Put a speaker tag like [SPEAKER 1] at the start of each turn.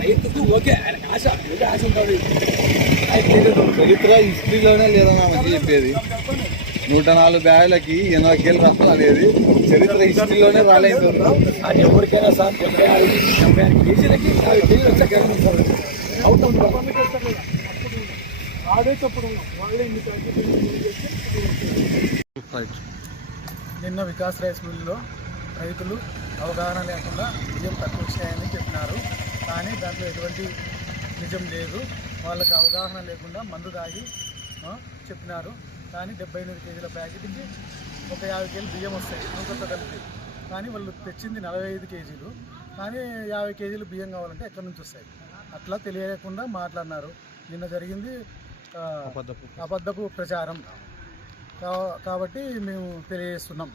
[SPEAKER 1] రైతుకు ఓకే ఆయనకు ఆశ ఏదో ఆశ ఉంటుంది.
[SPEAKER 2] చరిత్ర హిస్టరీలోనే లేదన్నా మనకి చెప్పేది? నూట నాలుగు బ్యాగులకి ఎనభై కేలు రాలేదు చరిత్ర హిస్టరీలోనే రాలేదు.
[SPEAKER 1] అది ఎవరికైనా సార్ డెబ్బై కేజీలకి యాభై కేజీలు వచ్చా సార్? అవుతుంది
[SPEAKER 3] నిన్న వికాస్ రైస్ మిల్లులో రైతులు అవగాహన లేకుండా బియ్యం తక్కువ వచ్చాయని చెప్పినారు. కానీ దాంట్లో ఎటువంటి నిజం లేదు. వాళ్ళకి అవగాహన లేకుండా మందు తాగి చెప్పినారు. కానీ డెబ్బై ఎనిమిది కేజీల ప్యాకెట్కి ఒక యాభై కేజీలు బియ్యం వస్తాయి నూకలతో కలిపి కానీ వాళ్ళు తెచ్చింది నలభై ఐదు కేజీలు. కానీ యాభై కేజీలు బియ్యం కావాలంటే ఎక్కడి నుంచి వస్తాయి? అట్లా తెలియకుండా మాట్లాడినారు. నిన్న జరిగింది ఆ, అబద్ధపు ప్రచారం. కాబట్టి మేము తెలియజేస్తున్నాం.